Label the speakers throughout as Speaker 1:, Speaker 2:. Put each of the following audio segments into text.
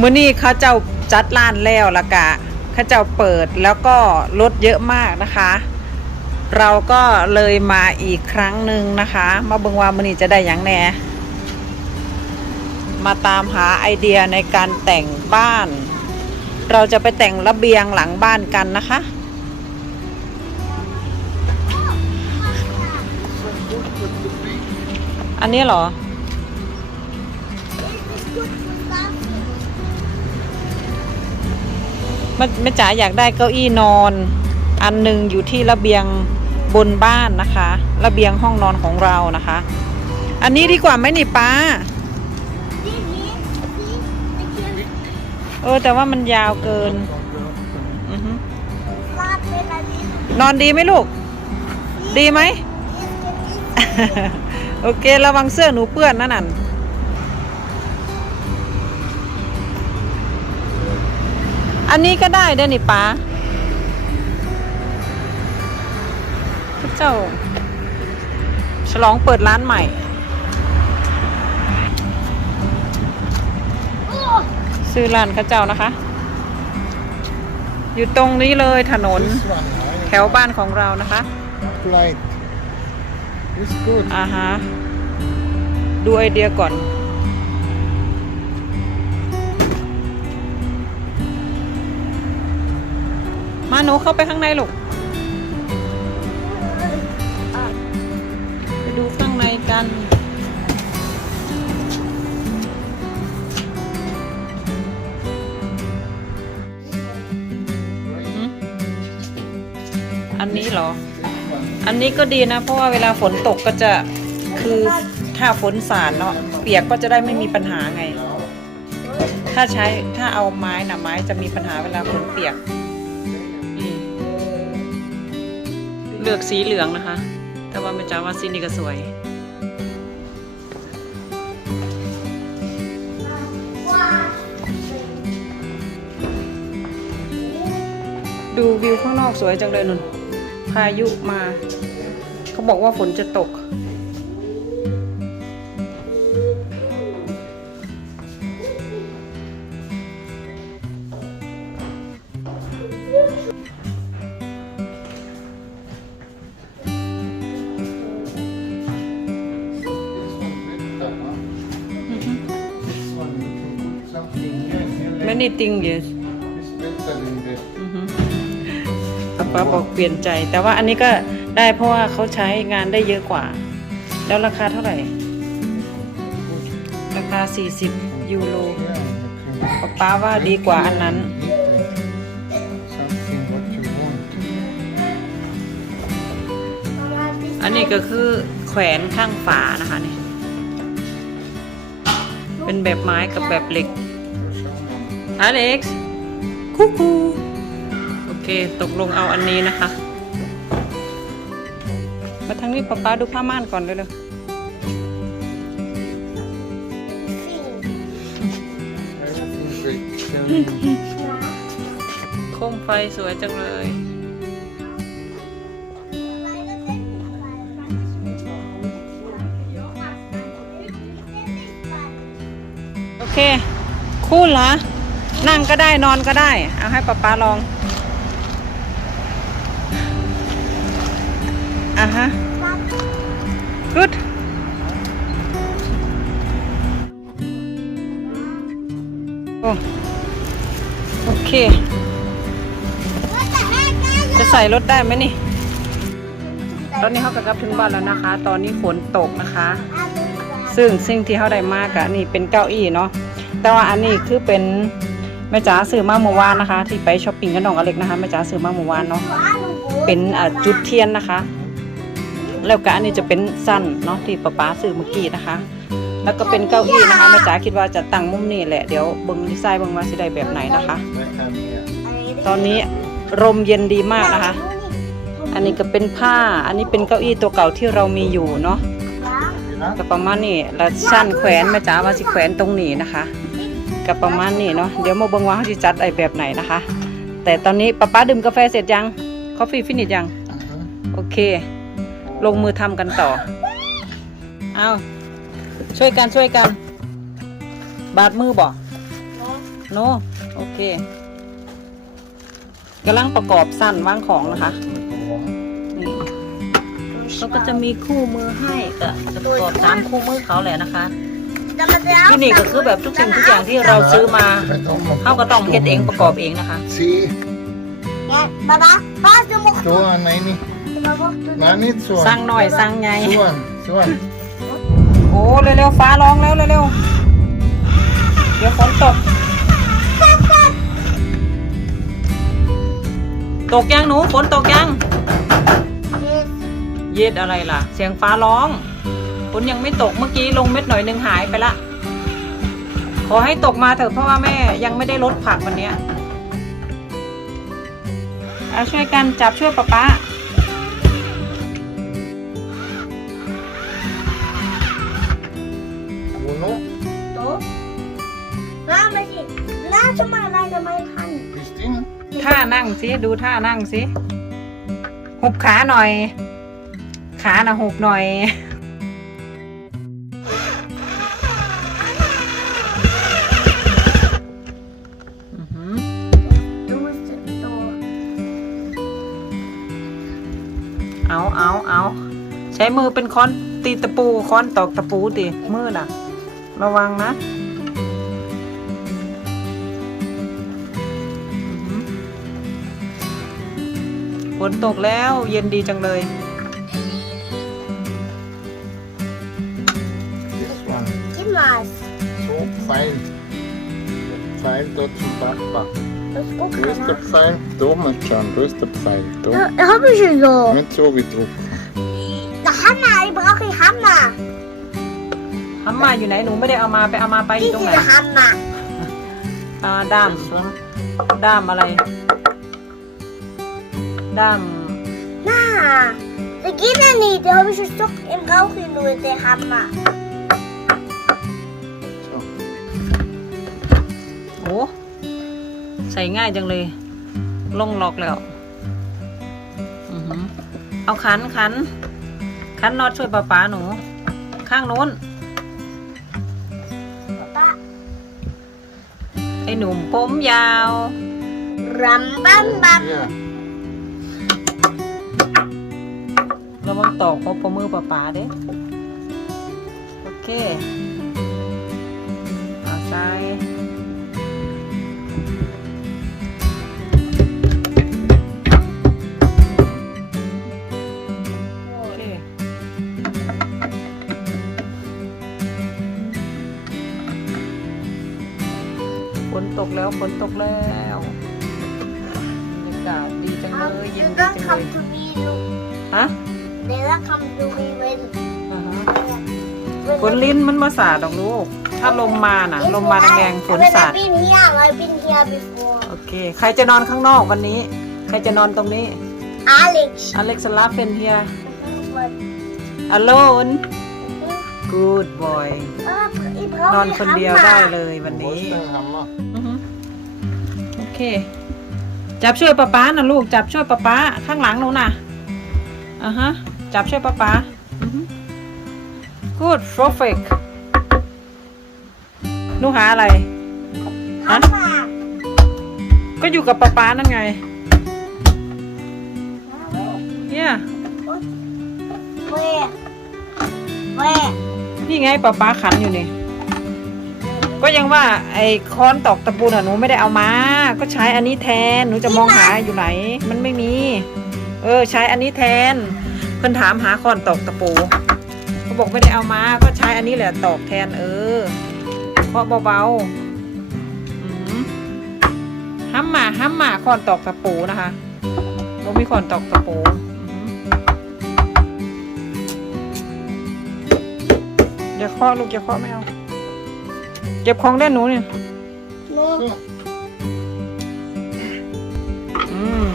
Speaker 1: มื้อนี้เขาเจ้าจัดร้านแล้วละกะเขาเจ้าเปิดแล้วก็รถเยอะมากนะคะ เราก็เลยมาอีกครั้งหนึ่งนะคะ มาเบิ่งว่ามื้อนี้จะได้หยังแหน่มาตามหาไอเดียในการแต่งบ้าน เราจะไปแต่งระเบียงหลังบ้านกันนะคะ อันนี้เหรอ แม่แม่จ๋าอยากได้เก้าอี้นอน อันหนึ่งอยู่ที่ระเบียงบนบ้านนะคะ ระเบียงห้องนอนของเรานะคะ อันนี้ดีกว่าไหมนี่ป้าเออแต่ว่ามันยาวเกินนอนดีไหมลูก ดีไหม โอเค ระวังเสื้อหนูเปื้อนนั่นน่ะ อันนี้ก็ได้เด้อนี่ป้าพระเจ้า ฉลองเปิดร้านใหม่ ซื้อร้านเข้าเจ้านะคะ อยู่ตรงนี้เลยถนน
Speaker 2: This one,
Speaker 1: แถวบ้านของเรานะคะ
Speaker 2: I like. It's good.
Speaker 1: อ่าฮะ ดูไอเดียก่อน มาหนูเข้าไปข้างในลูกไปดูข้างในกันอันนี้เหรอ อันนี้ก็ดีนะ เพราะว่าเวลาฝนตกก็จะคือถ้าฝนสาดเนาะเปียกก็จะได้ไม่มีปัญหาไง ถ้าใช้ถ้าเอาไม้นะไม้จะมีปัญหาเวลาฝนเปียก เลือกสีเหลืองนะคะ แต่ว่าไม่จ้าว่าสีนี้ก็สวยดูวิวข้างนอกสวยจังเลยนุ่น พายุมา เขาบอกว่าฝนจะตก many things yes
Speaker 2: It's better than that.
Speaker 1: อือฮึป๊าป๊าบอกเปลี่ยนใจ แต่ว่าอันนี้ก็ได้เพราะว่าเขาใช้งานได้เยอะกว่า แล้วราคาเท่าไหร่ ราคา 40 ยูโร
Speaker 2: Yeah, you can
Speaker 1: ป๊าป๊าว่าดีกว่าอันนั้น
Speaker 2: something what you want.
Speaker 1: อันนี้ก็คือแขวนข้างฝานะคะนี่ เป็นแบบไม้กับแบบเหล็ก อเล็กซ์คูคูโอเค ตกลงเอาอันนี้นะคะ มาทางนี้ป๊าป๊าดูผ้าม่านก่อนเลยเลย
Speaker 2: Everything great. Tell me.
Speaker 1: โคมไฟสวยจังเลย โอเค คู่เหรอ นั่งก็ได้นอนก็ได้ เอาให้ป๊าป๊าลองอะฮะ good โอโอเค จะใส่รถได้ไหมนี่ ตอนนี้เขากลับถึงบ้านแล้วนะคะ ตอนนี้ฝนตกนะคะ ซึ่งสิ่งที่เขาได้มากอะนี่เป็นเก้าอี้เนาะ แต่ว่าอันนี้คือเป็น ม่จ๋าซื้อมาเมื่อวานนะคะ ที่ไปช้อปปิ้งกับน้องอเล็กนะคะแม่จ๋าซื้อมาเมื่อวานเนาะเป็นจุดเทียนนะคะ แล้วก็อันนี้จะเป็นสั้นเนาะที่ป๊าป๊าซื้อเมื่อกี้นะคะ แล้วก็เป็นเก้าอี้นะคะแม่จ๋าคิดว่าจะตั้งมุมนี้แหละเดี๋ยวเบิ้งดีไซน์เบิ้งว่าสิได้แบบไหนนะคะ ตอนนี้ลมเย็นดีมากนะคะ อันนี้ก็เป็นผ้าอันนี้เป็นเก้าอี้ตัวเก่าที่เรามีอยู่เนาะก็ประมาณนี้แล้วสั้นแขวนแม่จ๋าว่าสิแขวนตรงนี้นะคะ ก็ประมาณนี้เนาะเดี๋ยวมาเบิ่งว่าเขาจะจัดไอแบบไหนนะคะ แต่ตอนนี้ป้าป้าดื่มกาแฟเสร็จยังคอฟฟี่ฟินิชยัง
Speaker 2: Uh-huh.
Speaker 1: โอเค ลงมือทำกันต่อเอาช่วยกันช่วยกัน บาดมือบ่โนโอเคกำลังประกอบสั้นวางของนะคะนี่เขาก็จะมีคู่มือให้ก็จะประกอบตามคู่มือเขาแหละนะคะ ที่นี่ก็คือแบบทุกสิ่งทุกอย่างที่เราซื้อมาเขาก็ต้องเฮ็ดเองประกอบเองนะคะ
Speaker 2: See,
Speaker 3: Baba, was du musst
Speaker 2: so, nein, nicht. Nein, nicht so.
Speaker 1: สร้างหน่อยสร้างไง
Speaker 2: So, so.
Speaker 1: โอ้เร็วๆฟ้าร้องแล้วเร็วๆเดี๋ยวฝนตก ตกยังหนูฝนตกยัง เย็ดอะไรล่ะ เสียงฟ้าร้อง ฝนยังไม่ตกเมื่อกี้ลงเม็ดหน่อยหนึ่งหายไปละ ขอให้ตกมาเถอะเพราะว่าแม่ยังไม่ได้ลดผักวันเนี้ยเอาช่วยกันจับช่วยป๊าป๊า
Speaker 2: Bruno,
Speaker 3: du? Mama, sie. Lass mal leider mal kann.
Speaker 2: Christine.
Speaker 1: ท่านั่งสิดูท่านั่งสิหุบขาหน่อย ขาน่ะหุบหน่อย ใช้มือเป็นค้อนตีตะปูค้อนตอกตะปูดิมือน่ะ ระวังนะอื้อหือฝนตกแล้วเย็นดีจังเลย
Speaker 2: This one.
Speaker 3: Gib mal.
Speaker 2: So, Pfeil. Der Pfeil dort zum Nachbar.
Speaker 3: Das guck
Speaker 2: Wo ist der
Speaker 3: mal.
Speaker 2: Pfeil? Da mal schauen, da ist der Pfeil. Da.
Speaker 3: Da, da hab ich ihn so.
Speaker 2: Nicht so gedruckt.
Speaker 3: Der
Speaker 1: ฮัมมาอยู่ไหนหนูไม่ได้เอามาไปเอามาไปอยู่ตรงไหน
Speaker 3: Dieser Hammer.
Speaker 1: อ่าด้าม
Speaker 2: Das one.
Speaker 1: ด้ามอะไร ด้าม
Speaker 3: Na, der geht ja nicht. Da habe ich einen Stock im Rauch nur, der Hammer.
Speaker 2: So.
Speaker 1: โอ้ใส่ง่ายจังเลย ลงล็อกแล้วอือหือเอาขันขันขันน็อตช่วยป้าป๋าหนู ข้างโน้น ไอ้หนุ่มผมยาว
Speaker 3: Ram, bam, bam.
Speaker 2: Ja.
Speaker 1: ระวังตอกเพราะปมือป้าป๋าเด้โอเคเอาใส่ นตกแล้วฝนตกแล้วบรรยากาศดีจังเลยเย็น
Speaker 3: You
Speaker 1: ดี
Speaker 3: don't
Speaker 1: จังเลย
Speaker 3: come to me, look.
Speaker 1: ฮะ
Speaker 3: They don't come to me when
Speaker 1: อ่าฮะ
Speaker 3: when
Speaker 1: ฝนลิ้นมันมาสาดดอกลูก ถ้าลมมาน่ะลมมาแรงๆฝนสาด
Speaker 3: I've been here, I've been here before.
Speaker 1: โอเค ใครจะนอนข้างนอกวันนี้ ใครจะนอนตรงนี้
Speaker 3: Alex.
Speaker 1: อเล็กซ์ลาเฟนเฮีย
Speaker 3: What?
Speaker 1: alone good boy
Speaker 3: Ah, ich
Speaker 1: น
Speaker 3: brauche
Speaker 1: อนคนเดียวได้เลยวัน
Speaker 2: Wo
Speaker 1: นี้
Speaker 2: ist der Hammer?
Speaker 1: อือฮึโอเค จับช่วยป้าป๊านะลูก จับช่วยป้าป๊าข้างหลังหนูน่ะอ่าฮะ จับช่วยป้าป๊าอือฮึ good perfect หนูหาอะไรฮะ
Speaker 3: Hammer.
Speaker 1: ก็อยู่กับป้าป๊านั่นไง เนี่ย
Speaker 3: Where? Where?
Speaker 1: นี่ไงป้าป๊าขันอยู่นี่ ก็ยังว่าไอ้ค้อนตอกตะปูน่ะหนูไม่ได้เอามา ก็ใช้อันนี้แทน หนูจะมองหาอยู่ไหน มันไม่มี เออ ใช้อันนี้แทน เพิ่นถามหาค้อนตอกตะปูเขาบอกไม่ได้เอามา ก็ใช้อันนี้แหละตอกแทน เออ เพราะเบาๆห้ามมาห้ามมาค้อนตอกตะปูนะคะเรามีค้อนตอกตะปู อืมอย่าเคาะลูกอย่าเคาะไม่เอา เก็บของเล่นหนูเนี่ย
Speaker 3: No.
Speaker 2: So.
Speaker 1: อืม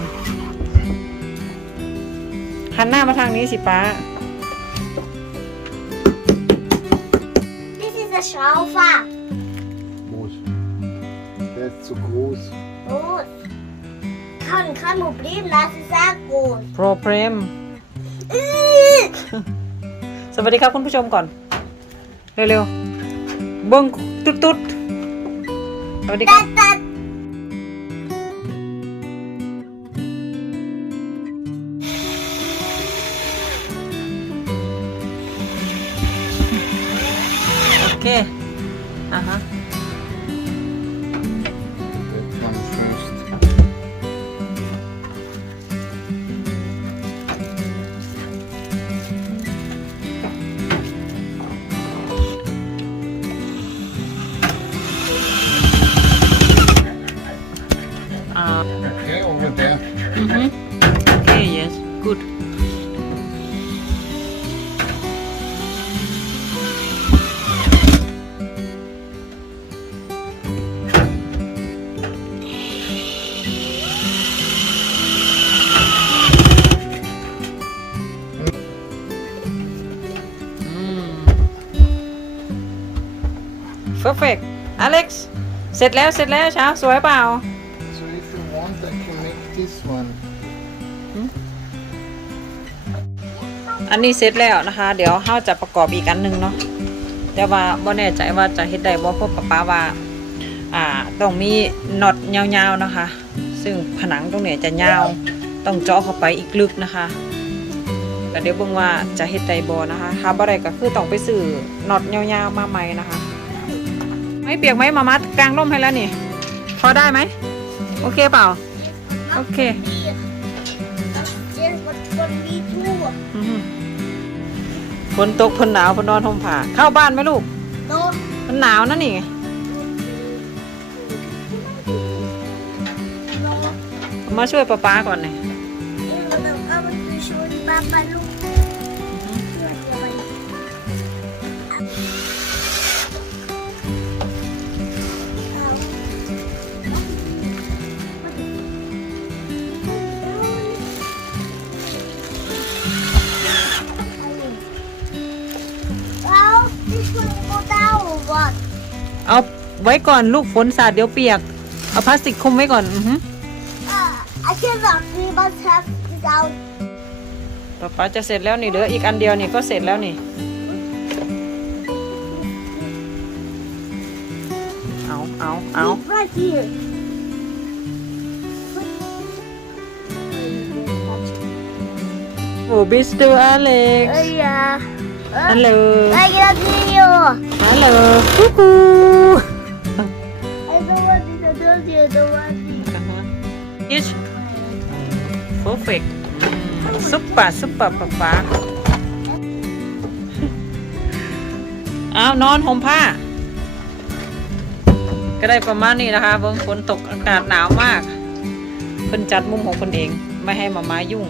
Speaker 1: หันหน้ามาทางนี้สิป้า
Speaker 3: This is a Schaufer.
Speaker 2: Wo ist? Der ist zu groß.
Speaker 3: Groß. Kann, kann Problem, das ist sehr groß.
Speaker 1: โปรเ r มสวัสดีครับคุณผู้ชมก่อน เร็วๆเบิ้งตุ๊ดตุ๊ดวัสดีครับ
Speaker 3: Dad, Dad.
Speaker 1: โอเคอะฮะ Perfect. Alex เสร็จแล้วเสร็จแล้วเช้าสวยเปล่า
Speaker 2: So if you want, I can make this one.
Speaker 1: อันนี้เสร็จแล้วนะคะ เดี๋ยวเราจะประกอบอีกอันหนึงเนาะแต่ว่าบ่แน่ใจว่าจะเฮ็ดได้บ่เพราะป๊าป๊าว่าอ่าต้องมีน็อตยาวๆนะคะ ซึ่งผนังตรงเนี้ยจะยาวต้องเจาะเข้าไปอีกลึกนะคะก็เดี๋ยวเบิ่งว่าจะเฮ็ดได้บ่นะคะถ้าบ่ได้ก็คือต้องไปซื้อน็อตยาวๆมาใหม่นะคะ ไม่เปียกไหมมามัดกลางร่มให้แล้วนี่ พอได้ไหม โอเคเปล่า โอเค อือหือฝนตกฝนหนาวฝนนอนห่มผ้าเข้าบ้านไหมลูก
Speaker 3: No.
Speaker 1: มันหนาวนะนี่ มาช่วยป้าป๊าก่อนเลย
Speaker 3: I'm going to show you Papa look. ว้ก่อน
Speaker 1: ลูกฝนสาดเดี๋ยวเปียก เอาพลาสติกคลุมไว้ก่อนอือหือ
Speaker 3: I cannot we must have this out
Speaker 1: ป้าป๊าจะเสร็จแล้วนี่เหลืออีกอันเดียวนี่ก็เสร็จแล้วนี่ เอาเอาเอา
Speaker 3: right here
Speaker 1: โอ้บิสตูอเล็ก
Speaker 3: เอ้ยอะ
Speaker 1: ฮัลโหล
Speaker 3: ไอ้ยักษ์นี่อยู่
Speaker 1: ฮัลโหลคูคู
Speaker 3: ไอ้ตัว นี้ตัวนี้ตัวนี้
Speaker 1: อิช perfect ซุปเปอร์ซุปเปอร์ป้าป๊าเอานอนห่มผ้า ก็ได้ประมาณนี้นะคะเบิ่งฝนตกอากาศหนาวมาก เพิ่นจัดมุมของคนเอง ไม่ให้มามายุ่ง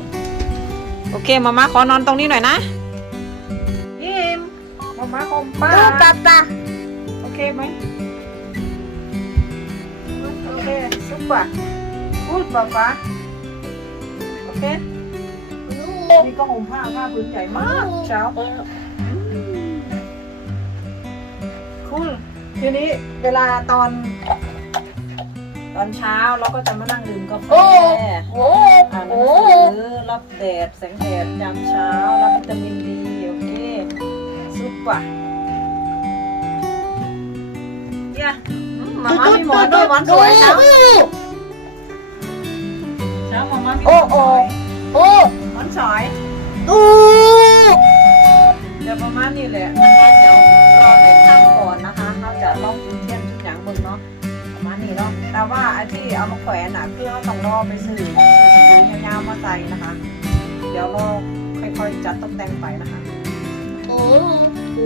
Speaker 1: โอเคมามาขอนอนตรงนี้หน่อยนะยิมมามาห่มผ้า
Speaker 3: ดูป๊าป๊า
Speaker 1: โอเคไหม โอเคซุปเปอร์พูดป๊าป๊าโอเคนี่ก็ห่มผ้าผ้าพื้นใหญ่มากเช้า คุณทีนี้เวลาตอน ตอนเช้าเราก็จะมานั่งดื่มกาแฟ
Speaker 3: อ่า
Speaker 1: นหนังสือรับแดดแสงแดดยามเช้า รับวิตามินดี โอเค ซุปปะเนี่ยอื มมาม่ามีหมอนด้วยหมอนสวยเช้าเช้ามาม่ามีหมอนสวย
Speaker 3: โอ้
Speaker 1: หมอนสอย
Speaker 3: ดู
Speaker 1: เดี๋ยวประมาณนี้แหละนะคะเดี๋ยวรอให้ทำก่อนนะคะเราจะลองดูเทียนทุกอย่างเบิ่งเนาะประมาณนี้เนาะแต่ว่าไอ้ที่เอามาแขวนอะคือเราต้องรอไปซื้อซื้อสกรูยาวๆมาใส่นะคะ เดี๋ยวรอค่อยๆจัดตกแต่งไปนะคะ
Speaker 3: โอ้โห